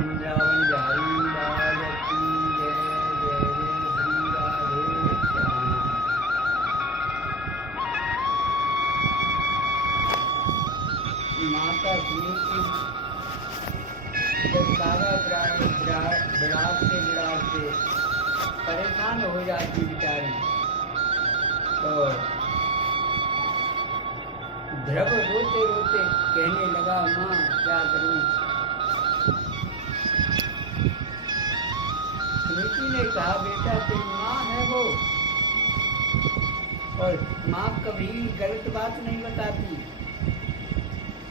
वृंदावन बिहारी लाल की जय। जय जय श्री राधे श्याम। माता सुनीति जब सारा बिड़ाते परेशान हो जाती बेचारी, तो ध्रुव रोते रोते कहने लगा, माँ क्या करूं। सुनीति ने कहा, बेटा तेरी माँ है वो, और माँ कभी गलत बात नहीं बताती।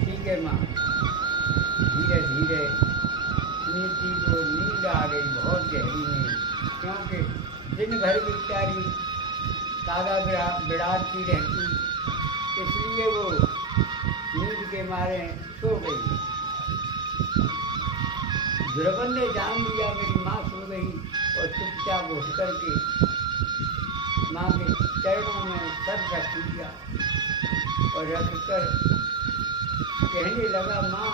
ठीक है माँ। धीरे धीरे सुनीति को नींद आ गई, बहुत गहरी नींद, क्योंकि दिन भर बेचारी तागा बिड़ाती रहती, इसलिए वो नींद के मारे सो गई। ध्रुवन ने जान लिया मेरी माँ सो गई, और चुपचाप उठ करके माँ के चरणों में सर रख दिया, और रख कर कहने लगा, माँ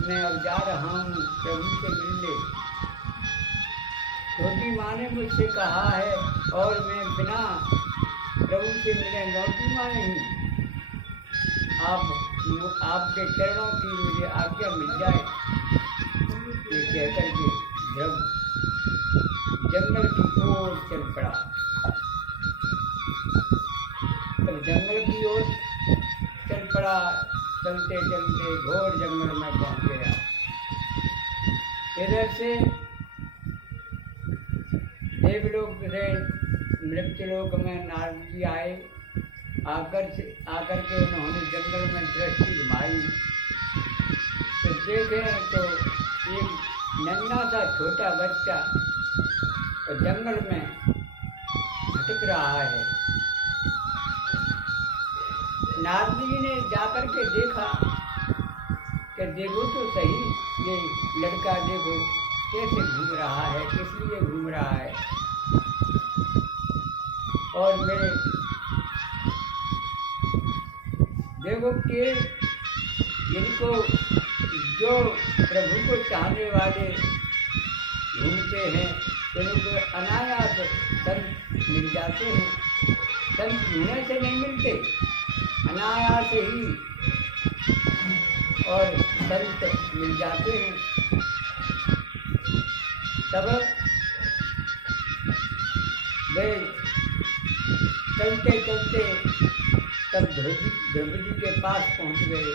मैं अब जा रहा हूँ प्रभु से मिलने। छोटी माँ ने मुझसे कहा है, और मैं बिना प्रभु से मिले लौटूंगा नहीं। आपके चरणों की मुझे आज्ञा मिल जाए। ये कहकर के जब जंगल की ओर चल पड़ा, तब जंगल की ओर चल पड़ा। चलते चलते घोर जंगल में पहुंच गया। इधर से देवलोक से मृत्युलोक में नारद जी आए। आकर के उन्होंने जंगल में दृष्टि घुमाई, तो देखे तो एक नन्हा सा छोटा बच्चा जंगल में भटक रहा है। नारद जी ने जाकर के देखा कि देखो तो सही, ये लड़का देखो कैसे घूम रहा है, किस लिए घूम रहा है। और मेरे देखो कि इनको जो प्रभु को चाहने वाले घूमते हैं, इनको अनायास संत मिल जाते हैं। संत ढूंढने से नहीं मिलते, अनायास ही और संत मिल जाते हैं। तब वे चलते चलते तब ध्रुव जी के पास पहुंच गए,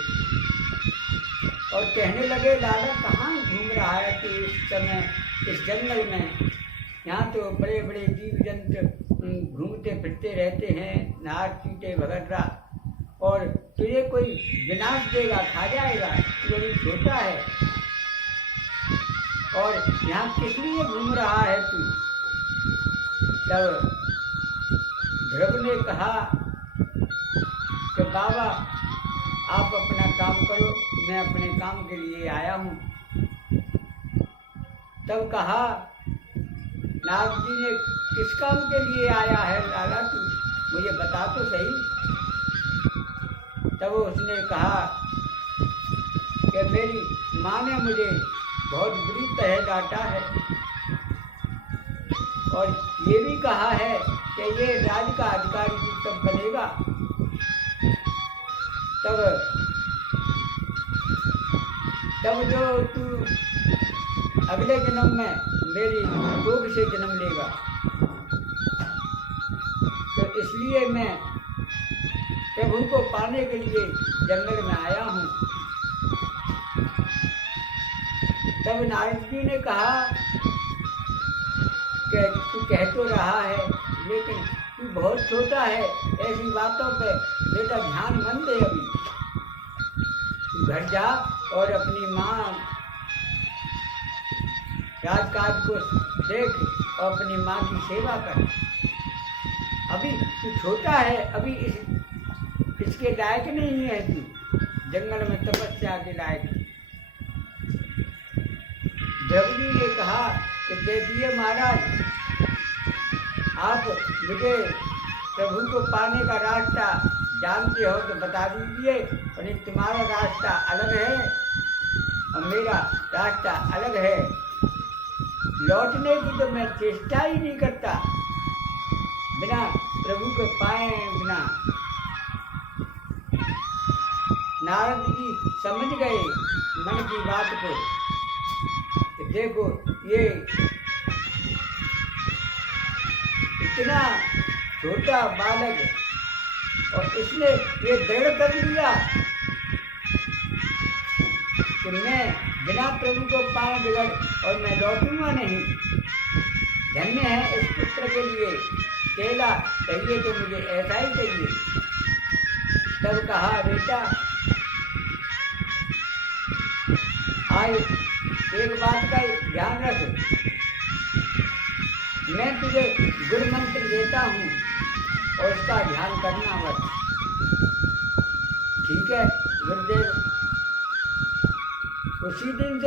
और कहने लगे, लाला कहाँ घूम रहा है तू इस समय इस जंगल में। यहाँ तो बड़े बड़े जीव जंतु घूमते फिरते रहते हैं, नार चीटे वगैरह, और तुझे कोई विनाश देगा, खा जाएगा, तू अभी छोटा है, और यहाँ किस लिए घूम रहा है तू। तब ध्रुव ने कहा कि बाबा आप अपना काम करो, मैं अपने काम के लिए आया हूँ। तब कहा नारद जी ने, किस काम के लिए आया है लाला तू, मुझे बता तो सही। तब उसने कहा कि मेरी माँ ने मुझे बहुत बुरी तरह डांटा है, और ये भी कहा है कि ये राज का अधिकारी तू तब बनेगा। तब जो तू अगले जन्म में मेरी कोख से जन्म लेगा। तो इसलिए मैं प्रभु को पाने के लिए जंगल में आया हूँ। तब नारद जी ने कहा कि तू कह तो रहा है, लेकिन तू बहुत छोटा है, ऐसी बातों पे बेटा ध्यान मन दे। अभी तू घर जा और अपनी माँ राजकाज को देख और अपनी माँ की सेवा कर। अभी तू छोटा है, अभी इसके लायक नहीं है तू, जंगल में तपस्या के लायक। ध्रुव जी ने कहा कि देखिए महाराज, आप मुझे प्रभु को पाने का रास्ता जानते हो तो बता दीजिए, और तुम्हारा रास्ता अलग है और मेरा रास्ता अलग है। लौटने की तो मैं चेष्टा ही नहीं करता, बिना प्रभु के पाए बिना। नारद जी समझ गए मन की बात को कि देखो ये इतना छोटा बालक और इसने ये दृढ़ कर लिया कि मैं बिना प्रभु को पाए बिगड़ और मैं लौटूंगा नहीं। धन्य है इस पुत्र के लिए, केला चाहिए तो मुझे ऐसा ही चाहिए। तब कहा बेटा आज एक बात का ध्यान रख, मैं तुझे गुरु मंत्र देता हूँ और उसका ध्यान करना मत। ठीक है गुरुदेव। उसी दिन से